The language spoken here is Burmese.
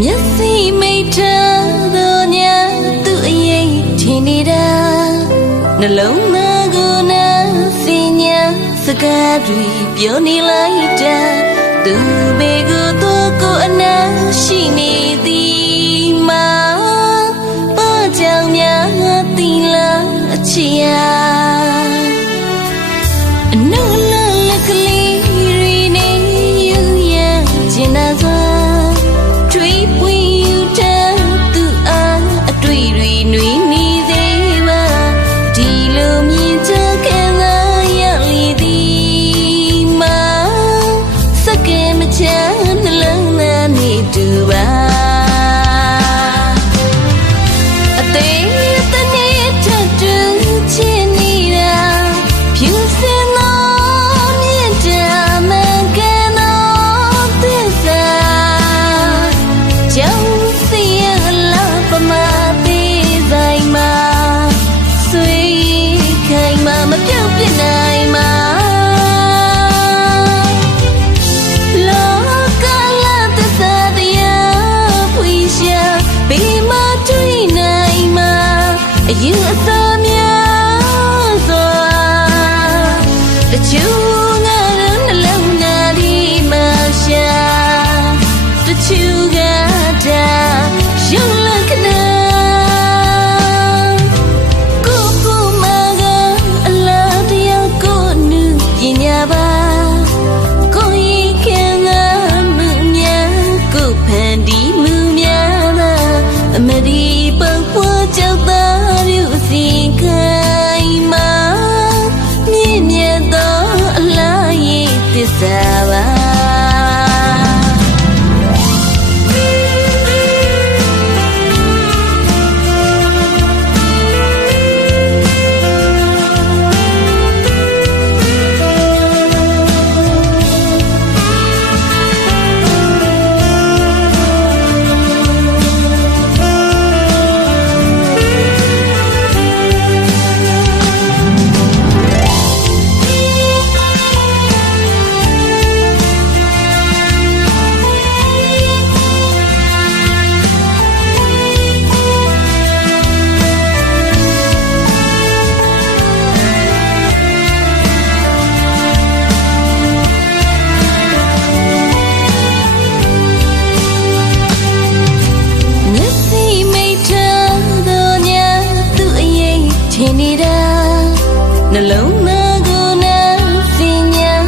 မျက်စိမိတ်ထားသောညသူ့အရေးထင်နေတာနှလုံးသားကိုနာစင်ညာစကားတွေပြောနေလိုက်တာသူဘေကိုသူကိုအနာရှိနေသည်မှာဘာကြောင့်များသီလားအချီယာအနုလလကလေးရီနေယူရကျင်နာစွာတွေးပွေယူတဲ့သူအားအတွေ့တွေနှွေးနေသေးပါဒီလိုမြင်ချခဲ့သာရလီသည်မှာစကဲမချနှလုံးသားနေတူပါအသေးတနေ့ထတူချင်နေတာဖြူစင်သောမြင့်တာမကန်သောသစ္စာကြောင့်စီရလာပမာသေးဆိုင်မှာဆွေခိုင်မှာမပြုတ်ပြနိုင်မှာလောကလာသစ္စာတရားဖွေရှာဘေးမှာတွေ့နိုင်မှာအယူအဆများစွာတချို့ငါတို့နှလုံးသားဒီမှာရှာတချို့ကတာရုပ်လက္ခဏာကိုကိုမကအလားတရားကိုနုပညာပါကိုရင်ခံမှုများကိုဖန်တီးမှုများသာအမဒီပုတ်ပွားကြောက်သားရုပ်စီခိုင်မှာမြင့်မြတ်သောအလားရဲ့သစ္စာပါနှလုံး